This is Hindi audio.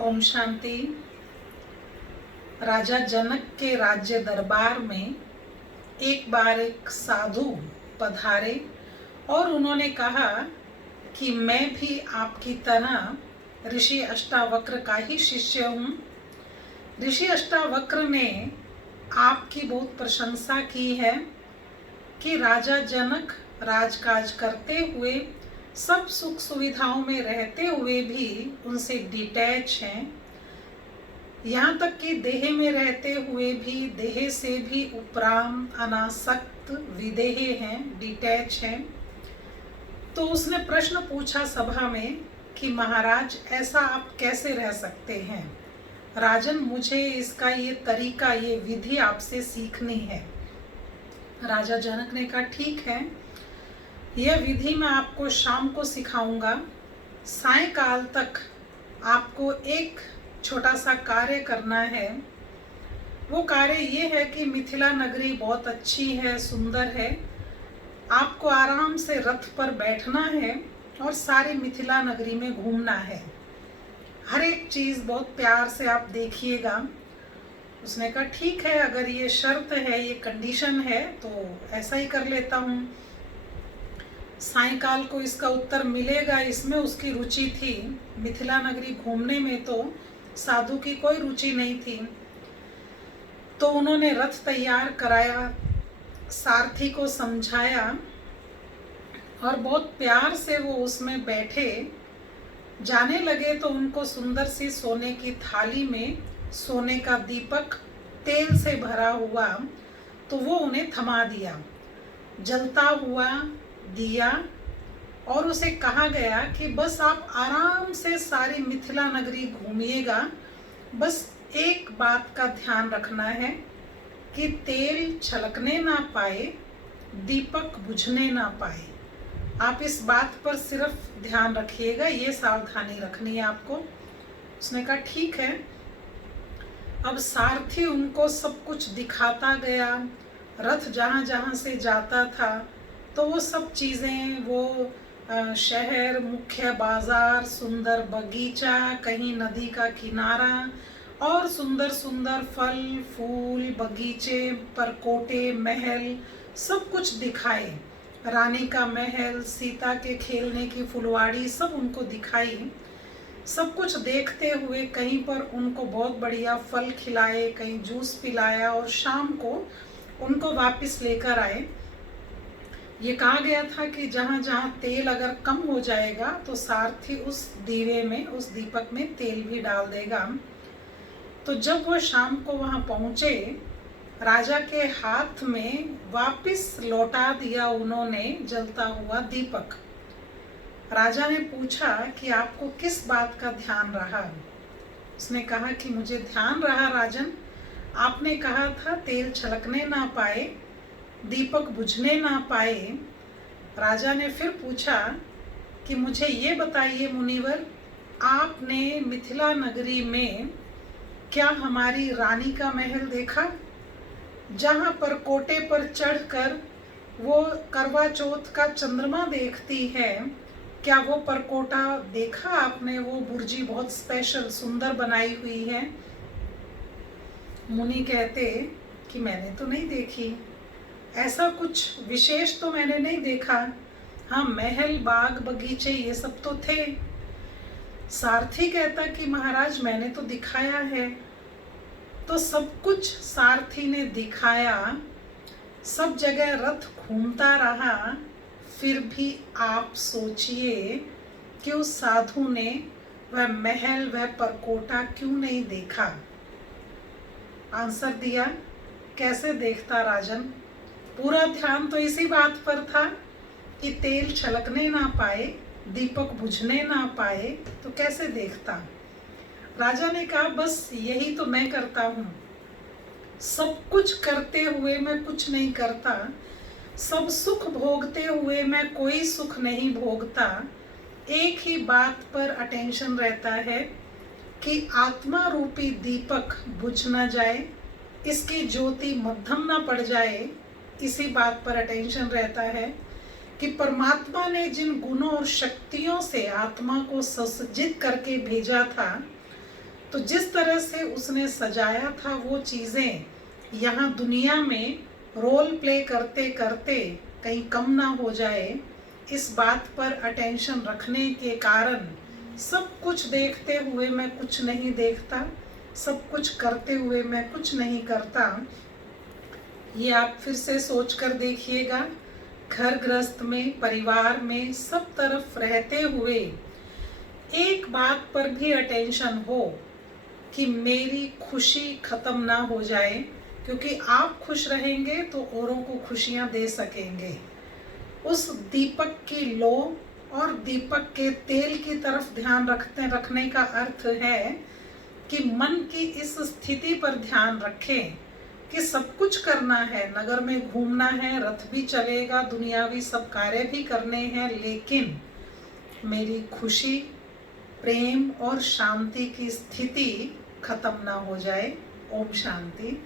ओम शांति। राजा जनक के राज्य दरबार में एक बार एक साधु पधारे और उन्होंने कहा कि मैं भी आपकी तरह ऋषि अष्टावक्र का ही शिष्य हूँ। ऋषि अष्टावक्र ने आपकी बहुत प्रशंसा की है कि राजा जनक राजकाज करते हुए, सब सुख सुविधाओं में रहते हुए भी उनसे डिटैच हैं। यहाँ तक कि देह में रहते हुए भी देह से भी उपराम, अनासक्त, विदेह हैं, डिटैच हैं। तो उसने प्रश्न पूछा सभा में कि महाराज, ऐसा आप कैसे रह सकते हैं? राजन, मुझे इसका ये तरीका, ये विधि आपसे सीखनी है। राजा जनक ने कहा, ठीक है, यह विधि मैं आपको शाम को सिखाऊंगा। सायंकाल तक आपको एक छोटा सा कार्य करना है। वो कार्य ये है कि मिथिला नगरी बहुत अच्छी है, सुंदर है। आपको आराम से रथ पर बैठना है और सारी मिथिला नगरी में घूमना है। हर एक चीज़ बहुत प्यार से आप देखिएगा। उसने कहा, ठीक है, अगर ये शर्त है, ये कंडीशन है, तो ऐसा ही कर लेता हूँ। सायंकाल को इसका उत्तर मिलेगा, इसमें उसकी रुचि थी। मिथिला नगरी घूमने में तो साधु की कोई रुचि नहीं थी। तो उन्होंने रथ तैयार कराया, सारथी को समझाया और बहुत प्यार से वो उसमें बैठे। जाने लगे तो उनको सुंदर सी सोने की थाली में सोने का दीपक तेल से भरा हुआ, तो वो उन्हें थमा दिया। जलता हुआ दिया और उसे कहा गया कि बस आप आराम से सारी मिथिला नगरी घूमिएगा। बस एक बात का ध्यान रखना है कि तेल छलकने ना पाए, दीपक बुझने ना पाए। आप इस बात पर सिर्फ ध्यान रखिएगा, ये सावधानी रखनी है आपको। उसने कहा, ठीक है। अब सारथी उनको सब कुछ दिखाता गया। रथ जहाँ जहाँ से जाता था तो वो सब चीज़ें, वो शहर, मुख्य बाजार, सुंदर बगीचा, कहीं नदी का किनारा और सुंदर सुंदर फल फूल, बगीचे, परकोटे, महल, सब कुछ दिखाए। रानी का महल, सीता के खेलने की फुलवाड़ी, सब उनको दिखाई। सब कुछ देखते हुए कहीं पर उनको बहुत बढ़िया फल खिलाए, कहीं जूस पिलाया और शाम को उनको वापस लेकर आए। ये कहा गया था कि जहाँ जहाँ तेल अगर कम हो जाएगा तो सारथी उस दीवे में, उस दीपक में तेल भी डाल देगा। तो जब वो शाम को वहाँ पहुँचे, राजा के हाथ में वापस लौटा दिया उन्होंने जलता हुआ दीपक। राजा ने पूछा कि आपको किस बात का ध्यान रहा? उसने कहा कि मुझे ध्यान रहा राजन, आपने कहा था तेल छलकने ना पाए, दीपक बुझने ना पाए। राजा ने फिर पूछा कि मुझे ये बताइए मुनिवर, आपने मिथिला नगरी में क्या हमारी रानी का महल देखा, जहाँ पर कोटे पर चढ़कर वो करवा चौथ का चंद्रमा देखती है? क्या वो परकोटा देखा आपने? वो बुर्जी बहुत स्पेशल, सुंदर बनाई हुई है। मुनि कहते कि मैंने तो नहीं देखी, ऐसा कुछ विशेष तो मैंने नहीं देखा। हाँ, महल, बाग, बगीचे, ये सब तो थे। सारथी कहता कि महाराज, मैंने तो दिखाया है। तो सब कुछ सारथी ने दिखाया, सब जगह रथ घूमता रहा। फिर भी आप सोचिए कि उस साधु ने वह महल, वह परकोटा क्यों नहीं देखा? आंसर दिया, कैसे देखता राजन? पूरा ध्यान तो इसी बात पर था कि तेल छलकने ना पाए, दीपक बुझने ना पाए, तो कैसे देखता? राजा ने कहा, बस यही तो मैं करता हूँ। सब कुछ करते हुए मैं कुछ नहीं करता, सब सुख भोगते हुए मैं कोई सुख नहीं भोगता। एक ही बात पर अटेंशन रहता है कि आत्मा रूपी दीपक बुझ ना जाए, इसकी ज्योति मध्यम ना पड़ जाए। इसी बात पर अटेंशन रहता है कि परमात्मा ने जिन गुणों और शक्तियों से आत्मा को सुसज्जित करके भेजा था, तो जिस तरह से उसने सजाया था वो चीज़ें यहाँ दुनिया में रोल प्ले करते करते कहीं कम ना हो जाए, इस बात पर अटेंशन रखने के कारण सब कुछ देखते हुए मैं कुछ नहीं देखता, सब कुछ करते हुए मैं कुछ नहीं करता। ये आप फिर से सोच कर देखिएगा। घर गृहस्थ में, परिवार में, सब तरफ रहते हुए एक बात पर भी अटेंशन हो कि मेरी खुशी खत्म ना हो जाए, क्योंकि आप खुश रहेंगे तो औरों को खुशियां दे सकेंगे। उस दीपक की लो और दीपक के तेल की तरफ ध्यान रखने का अर्थ है कि मन की इस स्थिति पर ध्यान रखें कि सब कुछ करना है, नगर में घूमना है, रथ भी चलेगा, दुनियावी सब कार्य भी करने हैं, लेकिन मेरी खुशी, प्रेम और शांति की स्थिति खत्म ना हो जाए। ओम शांति।